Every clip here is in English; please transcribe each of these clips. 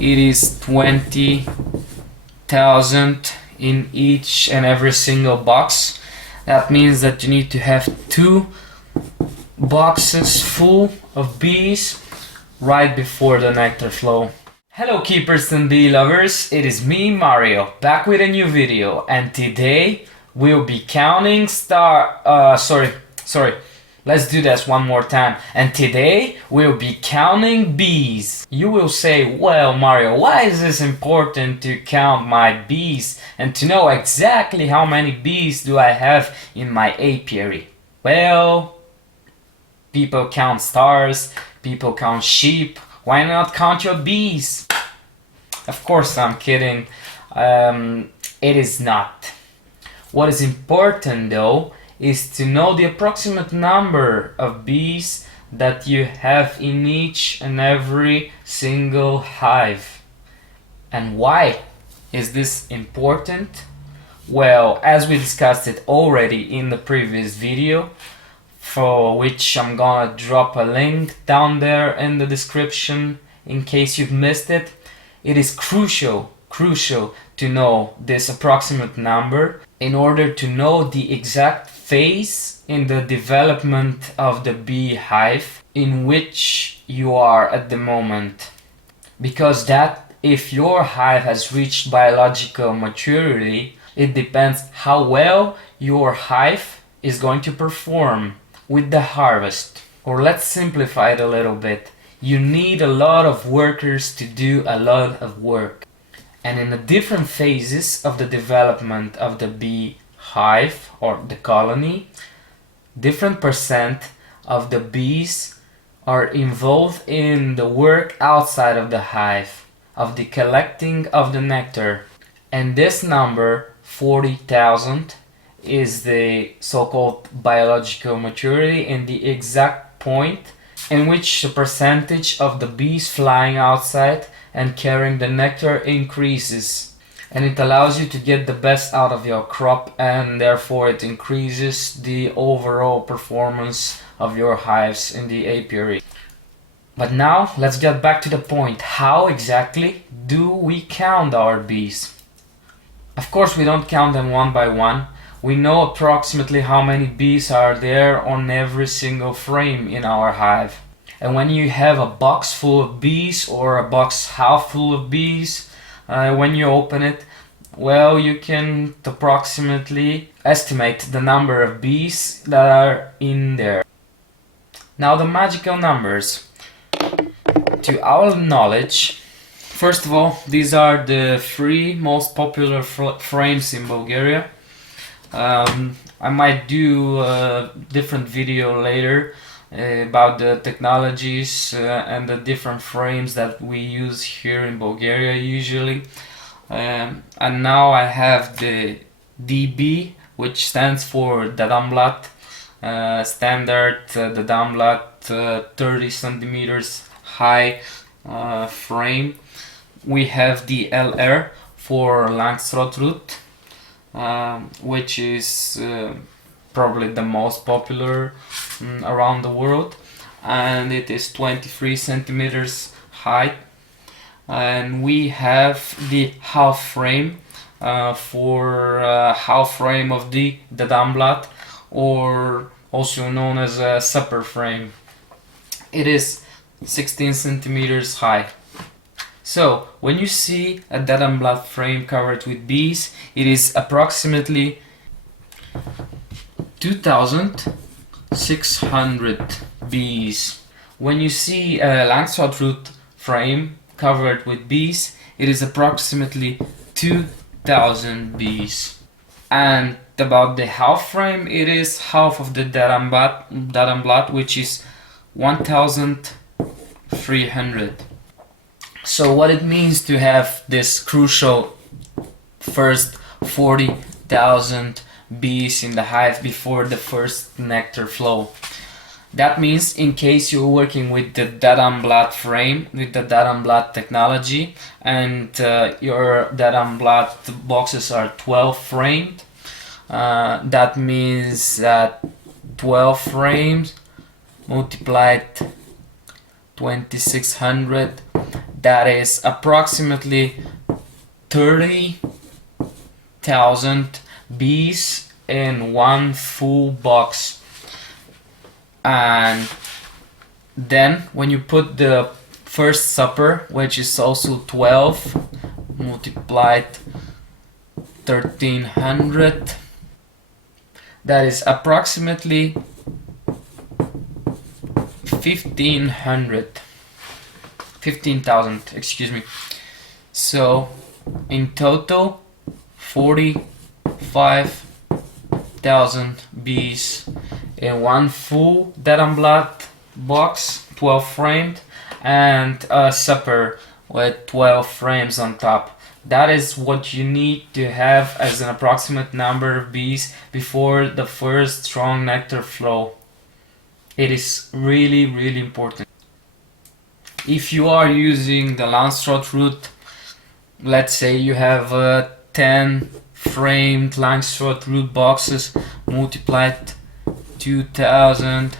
it is 20,000 in each and every single box. That means that you need to have 2 boxes full of bees right before the nectar flow. Hello keepers and bee lovers, it is me Mario, back with a new video, and today we'll be counting let's do this one more time. And today we'll be counting bees. You will say, well Mario, why is this important to count my bees and to know exactly how many bees do I have in my apiary? Well, people count stars, people count sheep, why not count your bees? Of course I'm kidding, it is not. What is important though is to know the approximate number of bees that you have in each and every single hive. And why is this important? Well, as we discussed it already in the previous video, for which I'm gonna drop a link down there in the description in case you've missed it, it is crucial to know this approximate number in order to know the exact phase in the development of the beehive in which you are at the moment. Because that, if your hive has reached biological maturity, it depends how well your hive is going to perform with the harvest. Or let's simplify it a little bit. You need a lot of workers to do a lot of work. And in the different phases of the development of the beehive or the colony, different percent of the bees are involved in the work outside of the hive, of the collecting of the nectar. And this number, 40,000, is the so-called biological maturity and the exact point in which the percentage of the bees flying outside and carrying the nectar increases, and it allows you to get the best out of your crop, and therefore it increases the overall performance of your hives in the apiary. But now let's get back to the point. How exactly do we count our bees? Of course we don't count them one by one. We know approximately how many bees are there on every single frame in our hive. And when you have a box full of bees or a box half full of bees, when you open it, well, you can approximately estimate the number of bees that are in there. Now the magical numbers. To our knowledge, first of all, these are the 3 most popular frames in Bulgaria. I might do a different video later about the technologies and the different frames that we use here in Bulgaria usually. And now I have the DB, which stands for Dadanblat, standard Dadanblat 30 centimeters high frame. We have the LR for Langstroth, which is probably the most popular around the world, and it is 23 centimeters high. And we have the half frame for half frame of the Dadanblat, or also known as a supper frame. It is 16 centimeters high. So when you see a Dadanblat frame covered with bees, it is approximately 2,600 bees. When you see a Langstroth frame covered with bees, it is approximately 2,000 bees. And about the half frame, it is half of the Dadanblat, which is 1,300. So what it means to have this crucial first 40,000 bees in the hive before the first nectar flow. That means in case you're working with the Dadanblat frame, with the Dadanblat technology, and your Dadanblat boxes are 12 framed, that means that 12 frames multiplied 2600, that is approximately 30,000 bees in one full box. And then when you put the first supper, which is also 12 multiplied 1300, that is approximately 15,000, excuse me. So in total 45,000 bees in one full Datenblatt box, 12 framed, and a supper with 12 frames on top. That is what you need to have as an approximate number of bees before the first strong nectar flow. It is really, really important. If you are using the Langstroth route, let's say you have 10 framed Langstroth root boxes multiplied 2000,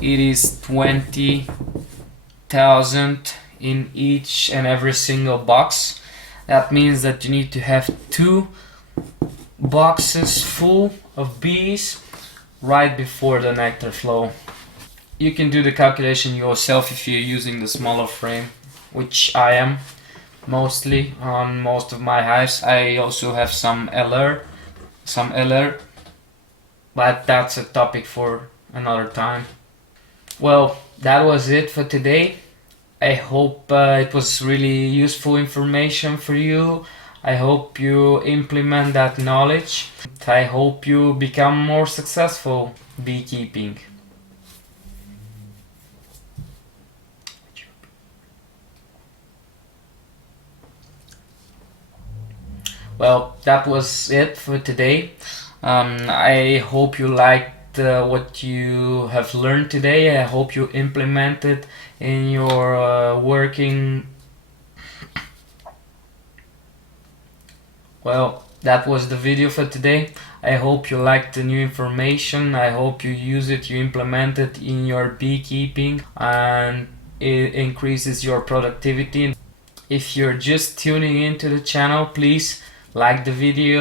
it is 20,000 in each and every single box. That means that you need to have 2 boxes full of bees right before the nectar flow. You can do the calculation yourself if you're using the smaller frame, which I am mostly on most of my hives. I also have some LR, but that's a topic for another time. Well, that was it for today. I hope it was really useful information for you. I hope you implement that knowledge. I hope you become more successful beekeeping. Well, that was it for today. I hope you liked what you have learned today. I hope you implement it in your working. Well, that was the video for today. I hope you liked the new information. I hope you use it, you implement it in your beekeeping, and it increases your productivity. If you're just tuning into the channel, please like the video.